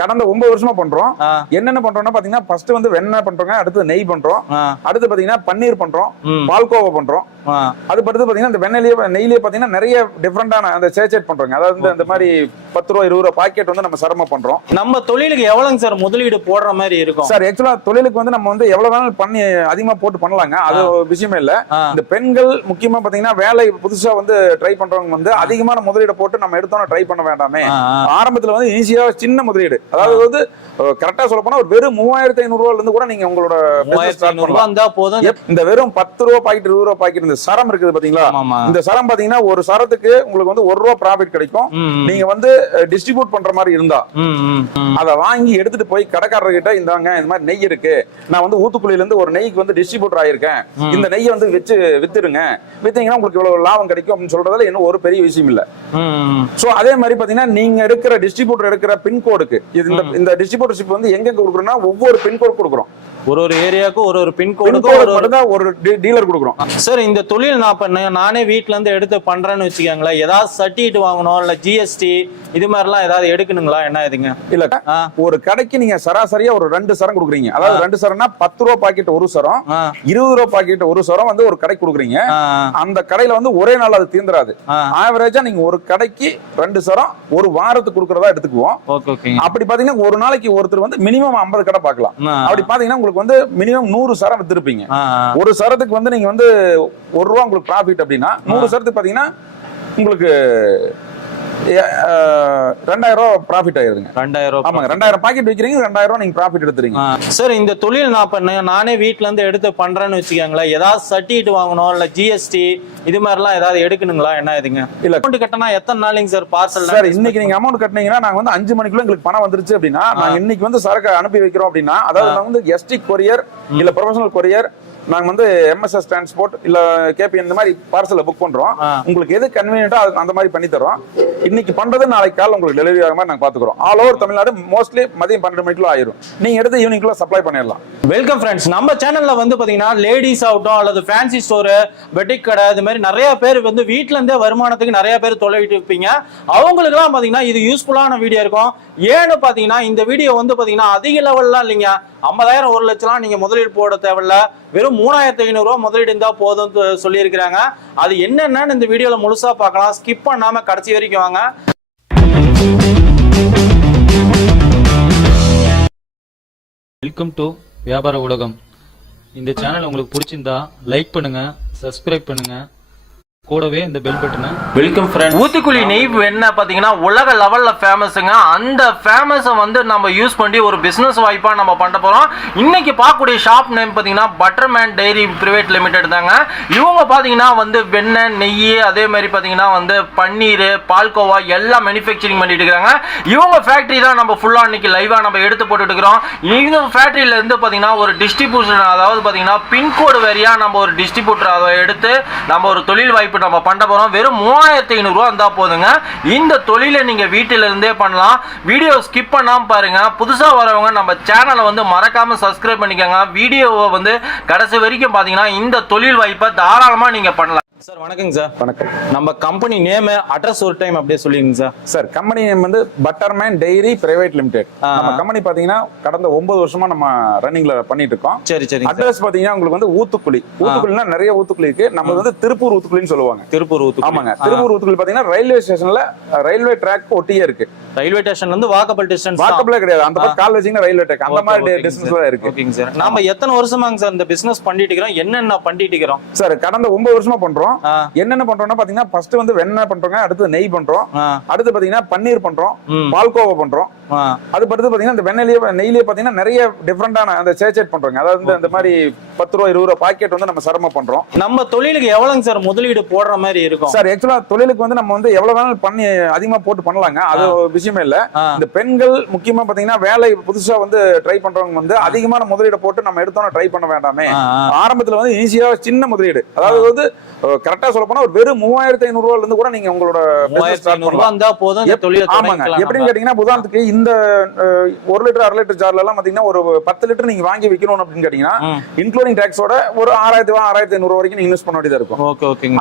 கடந்த 9 வருஷமா பண்றோம். என்னென்ன பண்றோம்னா பாத்தீங்கன்னா ஃபர்ஸ்ட் வந்து வெண்ணெய் பண்றோங்க, அடுத்து நெய் பண்றோம், அடுத்து பாத்தீங்கன்னா பன்னீர் பண்றோம், பால்கோவா பண்றோம். அது அடுத்து பாத்தீங்கன்னா இந்த வெண்ணெயிலேயே நெய்லயே பாத்தீங்கன்னா நிறைய டிஃபரெண்டான அந்த சேச்சேட் பண்றோங்க. அதாவது இந்த மாதிரி 10 ரூபா 20 ரூபா பாக்கெட் வந்து நம்ம சிரம பண்றோம். நம்ம தொழிலுக்கு எவ்வளவுங்க சார் முதலீடு போடுற மாதிரி இருக்கும்? சார் ஆக்சுவலா தொழிலுக்கு வந்து நம்ம வந்து எவ்வளவு வேணாலும் பண்ணி அதிகமா போட்டு பண்ணலாங்க. அது விஷயமே இல்ல. இந்த பெண்கள் முக்கியமா பாத்தீங்கன்னா வேலை புதுசா வந்து ட்ரை பண்றவங்க வந்து அதிகமான முதலீடு போட்டு நம்ம எடுத்தோம்னா ட்ரை பண்ண வேண்டாமே. ஆரம்பத்துல வந்து ஈஸியா சின்ன முதலீடு, அதாவது வந்து கரெக்டா சொல்ல போனா ஒரு வெறும் 3500 ரூபாயில இருந்து கூட நீங்க உங்களோட இந்த வெறும் 10 ரூபா பாக்கெட் 20 ரூபா பாக்கெட் இந்த சரம் இருக்குது பாத்தீங்களா? இந்த சரம் பாத்தீங்கன்னா ஒரு சரத்துக்கு உங்களுக்கு வந்து 1 ரூபா ப்ராஃபிட் கிடைக்கும். நீங்க வந்து டிஸ்ட்ரிபியூட் பண்ற மாதிரி இருந்தா அதை வாங்கி எடுத்துட்டு போய் கடைக்காரர்கிட்ட இந்தாங்க இந்த மாதிரி நெய் இருக்கு, நான் வந்து ஊத்துக்குழியில இருந்து ஒரு நெய்க்கு வந்து டிஸ்ட்ரிபியூட்டர் ஆயிருக்கேன், இந்த நெய்யை வந்து வச்சு வித்துருங்க, வித்தீங்கன்னா உங்களுக்கு இவ்வளவு லாபம் கிடைக்கும் அப்படின்னு சொல்றதுல இன்னும் ஒரு பெரிய விஷயம் இல்ல. சோ அதே மாதிரி பாத்தீங்கன்னா நீங்க எடுக்கிற டிஸ்ட்ரிபியூட்டர் எடுக்கிற பின்கோடுக்கு இந்த டிஸ்ட்ரிபியூட்டர்ஷிப் வந்து எங்க கொடுக்குறோம்னா ஒவ்வொரு பின்கோடு கொடுக்குறோம். ஒரு ஏரியாவுக்கு ஒரு பின்கோடு ஒரு டீலர் கொடுக்குறோம். சார் இந்த தொழில் நான் பண்ணேன், நானே வீட்டுல இருந்து எடுத்து பண்றேன்னு வச்சுக்கோங்களேன், ஏதாவது சர்டிஃபிகேட் வாங்கணும் இல்ல ஜிஎஸ்டி இது மாதிரிலாம் ஏதாவது எடுக்கணுங்களா? என்ன இதுங்க? இல்ல ஒரு கடைக்கு நீங்க சராசரியா ஒரு 2 சரம் கொடுக்குறீங்க. அதாவது 2 சரம்னா 10 ரூபா பாக்கெட் ஒரு சரம், 20 ரூபா பாக்கெட் ஒரு சரம் வந்து ஒரு கடைக்கு கொடுக்குறீங்க. அந்த கடையில வந்து ஒரே நாள் அது தீர்ந்துராது. ஆவரேஜா நீங்க ஒரு கடைக்கு 2 சரம் ஒரு வாரத்துக்கு கொடுக்கறதா எடுத்துக்குவோம். அப்படி பாத்தீங்கன்னா ஒரு நாளைக்கு ஒருத்தர் வந்து மினிமம் 50 கடை பார்க்கலாம். அப்படி பாத்தீங்கன்னா உங்களுக்கு வந்து மினிமம் 100 சரம் வித்திருப்பீங்க. ஒரு சரத்துக்கு வந்து நீங்க வந்து 1 ரூபா உங்களுக்கு ப்ராஃபிட் அப்படின்னா 100 சரத்துக்கு பாத்தீங்கன்னா உங்களுக்கு 2000 ரூபாய் ப்ராஃபிட் ஆயிருதுங்க. 2000. ஆமாங்க, 2000 பாக்கெட் வைக்கிறீங்க, 2000 ரூபாய் நீங்க ப்ராஃபிட் எடுத்துறீங்க. சார் இந்த தொழில் நான் பண்ணேன், நானே வீட்டுல இருந்து எடுத்து பண்றேன்னு வச்சுக்கோங்களேன், ஏதாவது சர்டிஃபிகேட் வாங்கணும் இல்ல ஜிஎஸ்டி இது மாதிரிலாம் ஏதாவது எடுக்கணுங்களா? என்ன இதுங்க? இல்ல அமௌண்ட் கட்டினா எத்தனை நாளைங்க சார் பார்சல்? சார் இன்னைக்கு நீங்க அமௌண்ட் கட்டினீங்கன்னா நாங்க வந்து 5 மணிக்குள்ள உங்களுக்கு பணம் வந்துருச்சு அப்படின்னா நாங்க இன்னைக்கு வந்து சரக்கு அனுப்பி வைக்கிறோம் அப்படின்னா, அதாவது நாங்க வந்து எஸ்டி கொரியர் இல்ல ப்ரொஃபஷனல் கொரியர், நாங்க வந்து எம்எஸ்எஸ் டிரான்ஸ்போர்ட் இல்ல கேபிஎன் இந்த மாதிரி பார்சலை புக் பண்றோம். உங்களுக்கு எது கன்வீனியன்ட்டோ அந்த மாதிரி பண்ணி தரோம். இன்னைக்கு பண்றது நாளைக்கு காலை உங்களுக்கு டெலிவரி ஆகிற மாதிரி நாங்க பாத்துக்கிறோம். ஆல் ஓவர் தமிழ்நாடு மோஸ்ட்லி மதியம் 12 மணிக்குள்ள ஆயிரும். நீங்க எடுத்து ஈவினிங்குள்ள சப்ளை பண்ணிடலாம். வெல்கம் ஃப்ரெண்ட்ஸ், நம்ம சேனல்ல வந்து பாத்தீங்கன்னா லேடிஸ் ஆகட்டும் அல்லது ஃபேன்சி ஸ்டோர், பெட்டிக் கடை, இது மாதிரி நிறைய பேர் வந்து வீட்டுல இருந்தே வருமானத்துக்கு நிறைய பேர் தொலைவிட்டு இருப்பீங்க. அவங்களுக்கு எல்லாம் பாத்தீங்கன்னா இது யூஸ்ஃபுல்லான வீடியோ இருக்கும். ஏன்னு பாத்தீங்கன்னா இந்த வீடியோ வந்து பாத்தீங்கன்னா அதிக லெவல்லாம் இல்லைங்க. 50,000 1 லட்சம் நீங்க முதலீடு போட தேவையில்ல, வெறும் 3500 ரூபாய் முதலீடு இருந்தா போதும் சொல்லியிருக்கிறாங்க. அது என்னென்னு இந்த வீடியோல முழுசா பார்க்கலாம். ஸ்கிப் பண்ணாம கடைசி வரைக்கும் வாங்க. வெல்கம் டு வியாபார உலகம். இந்த சேனல் உங்களுக்கு பிடிச்சிருந்தா லைக் பண்ணுங்க, சப்ஸ்கிரைப் பண்ணுங்க, கூடவே இந்த பெல் பட்டனை. Welcome friend. ஊத்துக்குழி நெய் வெண்ணெய் பாத்தீங்கன்னா உலக லெவல்ல ஃபேமஸுங்க. அந்த ஃபேமஸை வந்து நம்ம யூஸ் பண்ணி ஒரு பிசினஸ் வாய்ப்பா நம்ம பண்ண போறோம். இன்னைக்கு பார்க்கக்கூடிய ஷாப் நேம் பாத்தீங்கன்னா பட்டர்மேன் டைரி பிரைவேட் லிமிடெட் தாங்க. இவங்க பாத்தீங்கன்னா வந்து வெண்ணெய், நெய், அதே மாதிரி பாத்தீங்கன்னா வந்து பன்னீர், பால்கோவா எல்லாம் மேனுஃபேக்சரிங் பண்ணிட்டு இருக்காங்க. இவங்க ஃபேக்டரி தான் நம்ம ஃபுல்லா இன்னைக்கு லைவா நம்ம எடுத்து போட்டுட்டு இருக்கிறோம். இந்த ஃபேக்டரியில இருந்து பாத்தீங்கன்னா ஒரு டிஸ்ட்ரிபியூஷன், அதாவது பாத்தீங்கன்னா பின்கோடு வேறையா நம்ம ஒரு டிஸ்ட்ரிபியூட்டர் அதை எடுத்து நம்ம ஒரு தொழில் வாய்ப்பு நம்ம பண்ண போறோம். வெறும் 3500 ரூபாய் இருந்தா போதுங்க. இந்த தொழிலை நீங்க வீட்டில இருந்தே பண்ணலாம். வீடியோ ஸ்கிப் பண்ணாம பாருங்க. புதுசா வரவங்க நம்ம சேனலை வந்து மறக்காம சப்ஸ்கிரைப் பண்ணிக்கோங்க. வீடியோவை வந்து கடைசி வரைக்கும் பாத்தீங்கன்னா இந்த தொழில் வாய்ப்பை தாராளமா நீங்க பண்ணலாம். சார் வணக்கங்க சார். வணக்கம். நம்ம கம்பெனி நேம், அட்ரஸ் ஒரு டைம் அப்படியே சொல்லிடுங்க சார். சார் கம்பெனி நேம் வந்து பட்டர்மேன் டைரி பிரைவேட் லிமிடெட். நம்ம கம்பெனி பாத்தீங்கன்னா கடந்த 9 வருஷமா நம்ம ரன்னிங்ல பண்ணிட்டு இருக்கோம். சரி சரி. அட்ரஸ் பாத்தீங்கன்னா உங்களுக்கு வந்து ஊத்துக்குழி. ஊத்துக்குழினா நிறைய ஊத்துக்குழி இருக்கு. நம்ம வந்து திருப்பூர் ஊத்துக்குழின்னு சொல்லுவாங்க. திருப்பூர் ஊத்துக்குழி. ஆமாங்க. திருப்பூர் ஊத்துக்குழி பாத்தீங்கன்னா ரயில்வே ஸ்டேஷன்ல ரயில்வே ட்ராக் ஒட்டியே இருக்கு. ரயில்வே ஸ்டேஷன்ல இருந்து வாக்கபிள் டிஸ்டன்ஸ். வாக்கபிளே கிடையாது, அந்த பக்கம் கால் வச்சீங்கன்னா ரயில்வே ட்ராக் அந்த மாதிரி டிஸ்டன்ஸ்ல இருக்கு. ஓகேங்க சார். நாம எத்தனை வருஷமாங்க சார் இந்த பிசினஸ் பண்ணிட்டு இருக்கோம்? என்னென்ன பண்ணிட்டு இருக்கோம்? சார் கடந்த 9 வருஷமா பண்றோம். என்னென்ன பண்றோம்னா பாத்தீங்கன்னா ஃபர்ஸ்ட் வந்து வெண்ணெய் பண்றோங்க, அடுத்து நெய் பண்றோம், அடுத்து பாத்தீங்கன்னா பன்னீர் பண்றோம், பால்கோவா பண்றோம். அது அடுத்து பாத்தீங்கன்னா இந்த வெண்ணெயிலேயே நெய்லயே பாத்தீங்கன்னா நிறைய டிஃபரெண்டான அந்த சேச்சேட் பண்றோங்க. அதாவது இந்த மாதிரி 10 ரூபா 20 ரூபா பாக்கெட் வந்து நம்ம சிரம பண்றோம். நம்ம தொழிலுக்கு எவ்வளவுங்க சார் முதலீடு போடுற மாதிரி இருக்கும்? சார் ஆக்சுவலா தொழிலுக்கு வந்து நம்ம வந்து எவ்வளவு வேணாலும் பண்ணி அதிகமா போட்டு பண்ணலாங்க. அது விஷயமே இல்ல. இந்த பெண்கள் முக்கியமா பாத்தீங்கன்னா வேலை புதுசா வந்து ட்ரை பண்றவங்க வந்து அதிகமான முதலீடு போட்டு நம்ம எடுத்தோம்னா ட்ரை பண்ண வேண்டாமே. ஆரம்பத்துல வந்து ஈஸியா சின்ன முதலீடு, அதாவது வந்து கரெக்டா சொல்ல போனா ஒரு வெறும் 3500 ரூபாயில இருந்து கூட நீங்க உங்களோட பிசினஸ் ஸ்டார்ட் பண்ணலாம். போதும் இந்த தொழிலை. ஆமாங்க. எப்படின்னு கேட்டீங்கன்னா உதாரணத்துக்கு இந்த 1 லிட்டர் 1/2 லிட்டர் ஜார்ல எல்லாம் பாத்தீங்கன்னா ஒரு 10 லிட்டர் நீங்க வாங்கி விக்கணும் அப்படின்னு கேட்டீங்கன்னா இன்க்ளூடிங் டாக்ஸோட ஒரு 6500 வரைக்கும் நீங்க இன்வெஸ்ட் பண்ண வேண்டியதா இருக்கும்.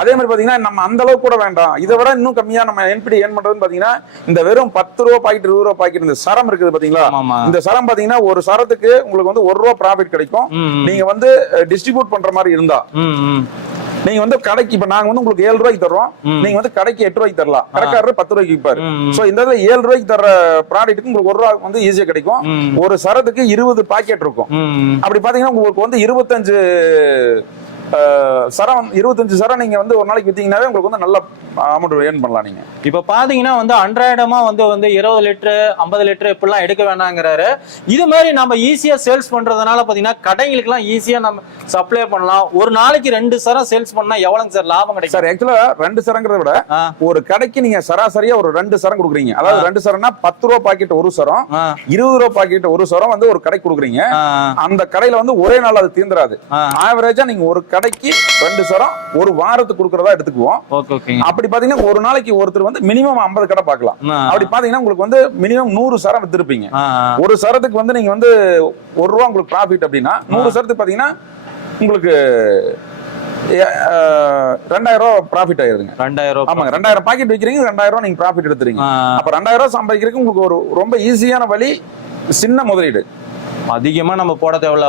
அதே மாதிரி பாத்தீங்கன்னா நம்ம அந்த அளவுக்கு கூட வேண்டாம், இதை விட இன்னும் கம்மியா நம்ம என்பிடி ஏன் பண்றதுன்னு பாத்தீங்கன்னா இந்த வெறும் 10 ரூபா பாக்கெட் 20 ரூபா பாக்கெட் இந்த சரம் இருக்குது பாத்தீங்களா, இந்த சரம் பாத்தீங்கன்னா ஒரு சரத்துக்கு உங்களுக்கு வந்து 1 ரூபா ப்ராஃபிட் கிடைக்கும். நீங்க வந்து டிஸ்ட்ரிபியூட் பண்ற மாதிரி இருந்தா நீங்க வந்து கடைக்கு இப்ப நாங்க வந்து உங்களுக்கு 7 ரூபாய்க்கு தர்றோம், நீங்க வந்து கடைக்கு 8 ரூபாய்க்கு தரலாம், கடைக்காரர் 10 ரூபாய்க்கு விற்பாரு. சோ இந்த 7 ரூபாய்க்கு தர ப்ராடக்ட்டுக்கு உங்களுக்கு 1 ரூபா வந்து ஈஸியா கிடைக்கும். ஒரு சரத்துக்கு 20 பாக்கெட் இருக்கும். அப்படி பாத்தீங்கன்னா உங்களுக்கு வந்து 25 சரம் நீங்க வந்து ஒரு நாளைக்கு வித்தீங்கன்னாவே உங்களுக்கு வந்து நல்ல அமௌண்ட் ஏர்ன் பண்ணலாம். நீங்க இப்ப பாத்தீங்கன்னா வந்து அன்றாடமா வந்து 20 லிட்டர் 50 லிட்டர் இப்படிலாம் எடுக்க வேணாங்கிறாரு. இது மாதிரி நம்ம ஈஸியா சேல்ஸ் பண்றதுனால பாத்தீங்கன்னா கடைங்களுக்கு எல்லாம் ஈஸியா நம்ம சப்ளை பண்ணலாம். ஒரு நாளைக்கு 2 சரம் சேல்ஸ் பண்ணா எவ்வளவு சார் லாபம் கிடைக்கும்? சார் ஆக்சுவலா 2 சரங்கிறத விட ஒரு கடைக்கு நீங்க சராசரியா ஒரு 2 சரம் கொடுக்குறீங்க. அதாவது 2 சரம்னா 10 ரூபா பாக்கெட் ஒரு சரம், 20 ரூபா பாக்கெட் ஒரு சரம் வந்து ஒரு கடைக்கு கொடுக்குறீங்க. அந்த கடையில வந்து ஒரே நாள் அது தீர்ந்துராது. ஆவரேஜா நீங்க ஒரு கடைக்கு 2 சரம் ஒரு வாரத்துக்கு கொடுக்கறதா எடுத்துக்குவோம். அப்படி பாத்தீங்கன்னா ஒரு நாளைக்கு ஒருத்தர் வந்து மினிமம் 50 கடை பார்க்கலாம். அப்படி பாத்தீங்கன்னா உங்களுக்கு வந்து மினிமம் 100 சரம் வித்திருப்பீங்க. ஒரு சரத்துக்கு வந்து நீங்க வந்து 1 ரூபா உங்களுக்கு ப்ராஃபிட் அப்படின்னா 100 சரத்துக்கு பாத்தீங்கன்னா உங்களுக்கு 2000 ரூபாய் ப்ராஃபிட் ஆயிருதுங்க. 2000. ஆமாங்க, 2000 பாக்கெட் விக்கிறீங்க, 2000 ரூபாய் நீங்க ப்ராஃபிட் எடுத்துறீங்க. அப்ப 2000 ரூபாய் சம்பாதிக்கிறதுக்கு உங்களுக்கு ஒரு ரொம்ப ஈஸியான வழி, சின்ன முதலீடு, அதிகமா நம்ம போட தேவையில்ல,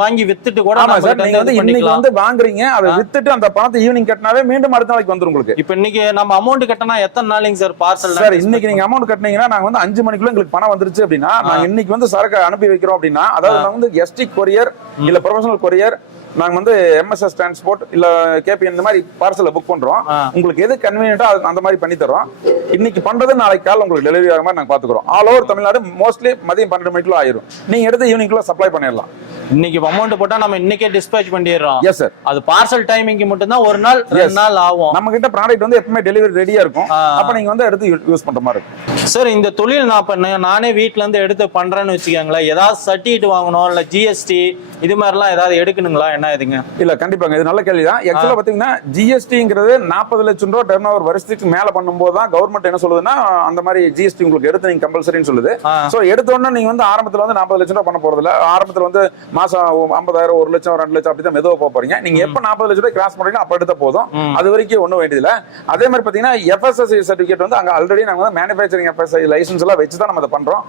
வாங்கி வித்துட்டு கூட நீங்க வந்து இன்னைக்கு வந்து வாங்குறீங்க, அதை வித்துட்டு அந்த பணத்தை ஈவினிங் கட்டினாவே மீண்டும் அடுத்த நாளைக்கு வந்துரும் உங்களுக்கு. இப்ப இன்னைக்கு நம்ம அமௌண்ட் கட்டினா எத்தனை நாளைக்கு சார் பார்சல்? சார் இன்னைக்கு நீங்க அமௌண்ட் கட்டினீங்கன்னா நாங்க வந்து 5 மணிக்குள்ள உங்களுக்கு பணம் வந்துருச்சு அப்படின்னா நாங்க இன்னைக்கு வந்து சரக்கு அனுப்பி வைக்கிறோம் அப்படின்னா, அதாவது நாங்க வந்து எஸ்டி கொரியர் இல்ல ப்ரொஃபஷனல் கொரியர், நாங்க வந்து எம்எஸ்எஸ் டிரான்ஸ்போர்ட் இல்ல கேபி இந்த மாதிரி பார்சலை புக் பண்றோம். உங்களுக்கு எது கன்வீனியன்ட்டோ அந்த மாதிரி பண்ணி தரோம். இன்னைக்கு பண்றது நாளைக்கு காலை உங்களுக்கு டெலிவரி ஆகிற மாதிரி நாங்க பாத்துக்கிறோம். ஆல் ஓவர் தமிழ்நாடு மோஸ்ட்லி மதியம் 12 மணிக்குள்ள ஆயிரும். நீங்க எடுத்து ஈவினிங்குள்ள சப்ளை பண்ணிடலாம். இன்னைக்கு அமௌண்ட் போட்டா நம்ம இன்னைக்கே டிஸ்பேச் பண்ணிடுறோம். Yes sir. அது பார்சல் டைமிங்க்கு மட்டும் தான் 1 நாள் 2 நாள் ஆகும். நம்ம கிட்ட ப்ராடக்ட் வந்து எப்பவுமே டெலிவரி ரெடியா இருக்கும். அப்ப நீங்க வந்து எடுத்து யூஸ் பண்ற மாதிரி இருக்கும். சார் இந்த தொழில் நான் பண்ணேன், நானே வீட்ல இருந்து எடுத்து பண்றேன்னு வச்சுக்கோங்களேன், ஏதாவது சர்டிஃபிகேட் வாங்கணும் இல்ல ஜிஎஸ்டி இது மாதிரிலாம் ஏதாவது எடுக்கணுங்களா? என்ன இதுங்க? இல்ல கண்டிப்பாங்க, இது நல்ல கேள்விதான். ஆக்சுவலா பாத்தீங்கன்னா ஜிஎஸ்டிங்கிறது 40 லட்சம் ரூபாய் டர்ன் ஓவர் வருஷத்துக்கு மேல பண்ணும்போது தான் கவர்மெண்ட் என்ன சொல்லுதுன்னா அந்த மாதிரி ஜிஎஸ்டி உங்களுக்கு எடுத்து நீங்க கம்பல்சரின்னு சொல்லுது. சோ எடுத்த உடனே நீங்க வந்து ஆரம்பத்துல வந்து 40 லட்சம் ரூபாய் பண்ண போறது இல்ல. ஆரம்பத்துல வந்து மாசம் 50,000 1 லட்சம் 2 லட்சம் அப்படிதான் மெதுவா போக போறீங்க. நீங்க எப்ப 40 லட்சம் ரூபாய் கிராஸ் பண்றீங்க அப்ப எடுத்த போதும், அது வரைக்கும் ஒண்ணும் வேண்டியதில்ல. அதே மாதிரி பாத்தீங்கன்னா எஃப்எஸ்எஸ்ஐ சர்டிபிகேட் வந்து அங்க ஆல்ரெடி நாங்க வந்து மேனுஃபேக்சரிங் எஃப்எஸ்ஐ லைசன்ஸ் எல்லாம் வச்சு தான் நம்ம அதை பண்றோம்.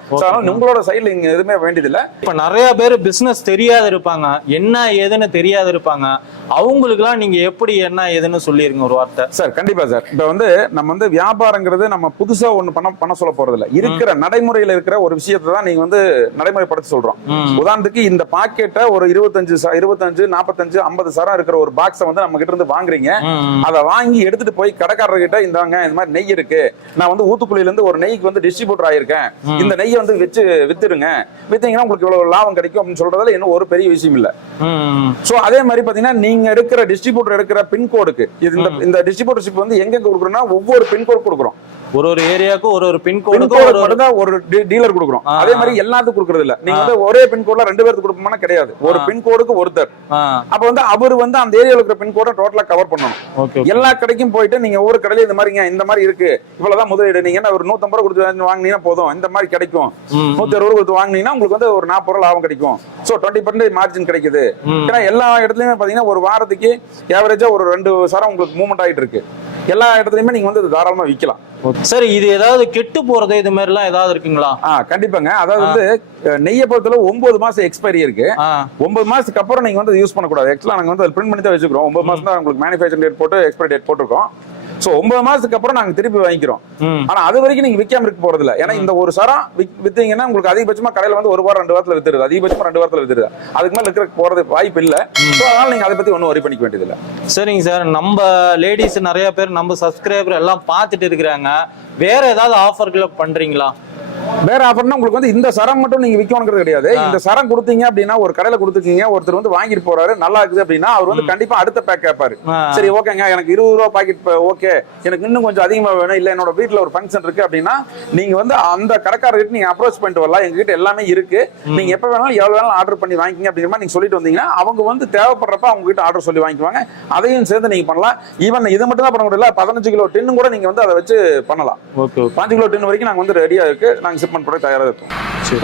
உங்களோட சைடுல இங்க எதுவுமே வேண்டியதில்ல. இப்ப நிறைய பேர் பிசினஸ் தெரியாது இருப்பாங்க, என்ன ஏதுன்னு தெரியாது இருப்பாங்க, அவங்களுக்கு எல்லாம் நீங்க எப்படி என்ன ஏதுன்னு சொல்லிருங்க ஒரு வார்த்தை. சார் கண்டிப்பா சார். இப்ப வந்து நம்ம வந்து வியாபாரங்கிறது நம்ம புதுசா ஒண்ணு பண்ண சொல்ல போறது இல்ல. இருக்கிற நடைமுறையில இருக்கிற ஒரு விஷயத்தை தான் நீங்க வந்து நடைமுறைப்படுத்த சொல்றோம். உதாரணத்துக்கு இந்த பாக்கெட்டை ஒரு 25 45 45 50 சரம் இருக்கிற ஒரு பாக்ஸை வந்து நம்ம கிட்ட இருந்து வாங்குறீங்க. அதை வாங்கி எடுத்துட்டு போய் கடைக்காரர்கிட்ட இந்தாங்க இந்த மாதிரி நெய் இருக்கு, நான் வந்து ஊத்துக்குழியில இருந்து ஒரு நெய்க்கு வந்து டிஸ்ட்ரிபியூட்டர் ஆயிருக்கேன், இந்த நெய்யை வந்து வச்சு வித்துருங்க, வித்தீங்கன்னா உங்களுக்கு இவ்வளவு லாபம் கிடைக்கும் அப்படின்னு சொல்றதுல இன்னும் ஒரு பெரிய விஷயம் இல்ல. சோ அதே மாதிரி பாத்தீங்கன்னா நீங்க எடுக்கிற டிஸ்ட்ரிபியூட்டர் எடுக்கிற பின்கோடுக்கு இந்த டிஸ்ட்ரிபியூட்டர்ஷிப் வந்து எங்க கொடுக்குறோம்னா ஒவ்வொரு பின்கோடு கொடுக்குறோம். ஒரு ஏரியாவுக்கு ஒரு பின்கோடு மட்டும்தான் ஒரு டீலர் கொடுக்குறோம். அதே மாதிரி எல்லாத்துக்கும் கொடுக்கறது இல்ல. நீங்க வந்து ஒரே பின்கோட்ல 2 பேருக்கு கொடுப்போம்னா கிடையாது. ஒரு பின்கோடுக்கு ஒருத்தர். அப்ப வந்து அவரு வந்து அந்த ஏரியால இருக்கிற பின்கோட டோட்டலா கவர் பண்ணணும். எல்லா கடைக்கும் போயிட்டு நீங்க ஒவ்வொரு கடையில இந்த மாதிரிங்க இந்த மாதிரி இருக்கு, இவ்வளவுதான் முதலீடு, நீங்க ஒரு 150 ரூபாய் கொடுத்து வாங்கினீங்கன்னா போதும், இந்த மாதிரி கிடைக்கும். 160 ரூபாய் கொடுத்து வாங்கினீங்கன்னா உங்களுக்கு வந்து ஒரு 40 ரூபாய் லாபம் கிடைக்கும். சோ 20% மார்ஜின் கிடைக்குது. ஏன்னா எல்லா இடத்துலயுமே பாத்தீங்கன்னா ஒரு வாரத்துக்கு ஏவரேஜா ஒரு 2 சரம் உங்களுக்கு மூவ்மெண்ட் ஆயிட்டு இருக்கு. எல்லா இடத்துலயுமே நீங்க வந்து தாராளமா விற்கலாம். சரி, இது ஏதாவது கெட்டு போறது இது மாதிரி எல்லாம் ஏதாவது இருக்குங்களா? கண்டிப்பாங்க. அதாவது வந்து நெய்யை பொறுத்தல 9 மாசம் எக்ஸ்பைரி இருக்கு. 9 மாசத்துக்கு அப்புறம் நீங்க வந்து யூஸ் பண்ணக்கூடாது. ஆக்சுவலா நாங்க வந்து பிரிண்ட் பண்ணி தான் வச்சுக்கிறோம். 9 மாசம் தான் உங்களுக்கு மேனுஃபேக்சரிங் டேட் போட்டு எக்ஸ்பைரி டேட் போட்டிருக்கோம். சோ 9 மாசத்துக்கு அப்புறம் நாங்க திருப்பி வாங்கிக்கிறோம். ஆனா அது வரைக்கும் நீங்க விற்காம இருக்க போறது இல்ல. ஏன்னா இந்த ஒரு சரம் வித்தீங்கன்னா உங்களுக்கு அதிகபட்சமா கடையில வந்து 1 வாரம் 2 வாரத்துல வித்துருது, அதிகபட்சமா 2 வாரத்துல வித்துருது. அதுக்கு மேல இருக்கிற போறது வாய்ப்பு இல்ல. அதனால நீங்க அதை பத்தி ஒன்னும் வரி பண்ணிக்க வேண்டியது இல்ல. சரிங்க சார், நம்ம லேடிஸ் நிறைய பேர் நம்ம சப்ஸ்கிரைபர் எல்லாம் பார்த்துட்டு இருக்கிறாங்க, வேற ஏதாவது ஆஃபர்களை பண்றீங்களா? வேற ஆஃபர்னா உங்களுக்கு வந்து இந்த சரம் மட்டும் நீங்க விற்கணுங்கிறது கிடையாது. இந்த சரம் கொடுத்தீங்க அப்படின்னா ஒரு கடையில கொடுத்துருக்கீங்க, ஒருத்தர் வந்து வாங்கிட்டு போறாரு, நல்லா இருக்குது அப்படின்னா அவர் வந்து கண்டிப்பா அடுத்த பேக் கேட்பாரு. சரி ஓகேங்க, எனக்கு 20 ரூபாய் பாக்கெட் ஓகே, எனக்கு இன்னும் கொஞ்சம் அதிகமா வேணும், இல்ல என்னோட வீட்டுல ஒரு ஃபங்க்ஷன் இருக்கு அப்படின்னா நீங்க வந்து அந்த கடைக்காரர்கிட்ட நீங்க அப்ரோச் பண்ணிட்டு வரலாம். எங்ககிட்ட எல்லாமே இருக்கு, நீங்க எப்ப வேணாலும் எவ்வளவு வேணாலும் ஆர்டர் பண்ணி வாங்கிங்க அப்படிங்கிற மாதிரி நீங்க சொல்லிட்டு வந்தீங்கன்னா அவங்க வந்து தேவைப்படுறப்ப அவங்க கிட்ட ஆர்டர் சொல்லி வாங்கிக்குவாங்க. அதையும் சேர்ந்து நீங்க பண்ணலாம். ஈவன் இது மட்டும் தான் பண்ண முடியல, 15 கிலோ டின்னு கூட நீங்க வந்து அதை வச்சு பண்ணலாம். 5 கிலோ டின் வரைக்கும் நாங்க வந்து ரெடியா இருக்கு. நாங்க ஷிப்மெண்ட் பண்ணி தயாரா இருக்கோம்.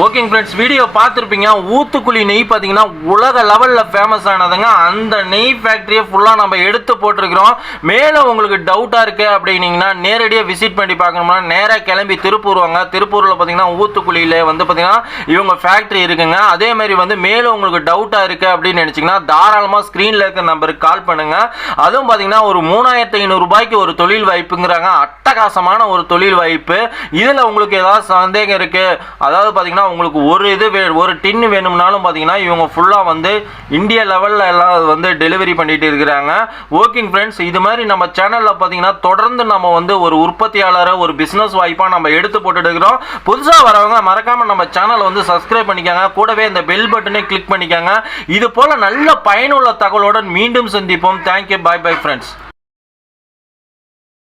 ஓகேங்க ஃப்ரெண்ட்ஸ், வீடியோ பார்த்துருப்பீங்க. ஊத்துக்குழி நெய் பார்த்தீங்கன்னா உலக லெவலில் ஃபேமஸ் ஆனதுங்க. அந்த நெய் ஃபேக்ட்ரியை ஃபுல்லாக நம்ம எடுத்து போட்டிருக்கிறோம். மேலே உங்களுக்கு டவுட்டாக இருக்குது அப்படின்னீங்கன்னா நேரடியாக விசிட் பண்ணி பார்க்கணும்னா நேராக கிளம்பி திருப்பூர் வாங்க. திருப்பூரில் பார்த்தீங்கன்னா ஊத்துக்குழியில் வந்து பார்த்தீங்கன்னா இவங்க ஃபேக்ட்ரி இருக்குங்க. அதே மாதிரி வந்து மேலே உங்களுக்கு டவுட்டாக இருக்குது அப்படின்னு நினச்சிங்கன்னா தாராளமாக ஸ்க்ரீனில் இருக்க நம்பருக்கு கால் பண்ணுங்கள். அதுவும் பார்த்தீங்கன்னா ஒரு 3500 ரூபாய்க்கு ஒரு தொழில் வாய்ப்புங்கிறாங்க. அட்டகாசமான ஒரு தொழில் வாய்ப்பு. இதில் உங்களுக்கு ஏதாவது சந்தேகம் இருக்குது, அதாவது பார்த்தீங்கன்னா உங்களுக்கு ஒரு டின்னு வேணும்னாலும் பார்த்தீங்கன்னா இவங்க ஃபுல்லாக வந்து இந்தியா லெவலில் எல்லாம் வந்து டெலிவரி பண்ணிட்டு இருக்கிறாங்க. ஓகேங்க ஃப்ரெண்ட்ஸ், இது மாதிரி நம்ம சேனலில் பார்த்தீங்கன்னா தொடர்ந்து நம்ம வந்து ஒரு உற்பத்தியாளரை ஒரு பிஸ்னஸ் வாய்ப்பாக நம்ம எடுத்து போட்டுட்டு இருக்கிறோம். புதுசாக வரவங்க மறக்காமல் நம்ம சேனலை வந்து சப்ஸ்கிரைப் பண்ணிக்கோங்க. கூடவே இந்த பெல் பட்டனை கிளிக் பண்ணிக்கோங்க. இது போல நல்ல பயனுள்ள தகவலுடன் மீண்டும் சந்திப்போம். தேங்க்யூ, பாய் பாய் ஃப்ரெண்ட்ஸ்.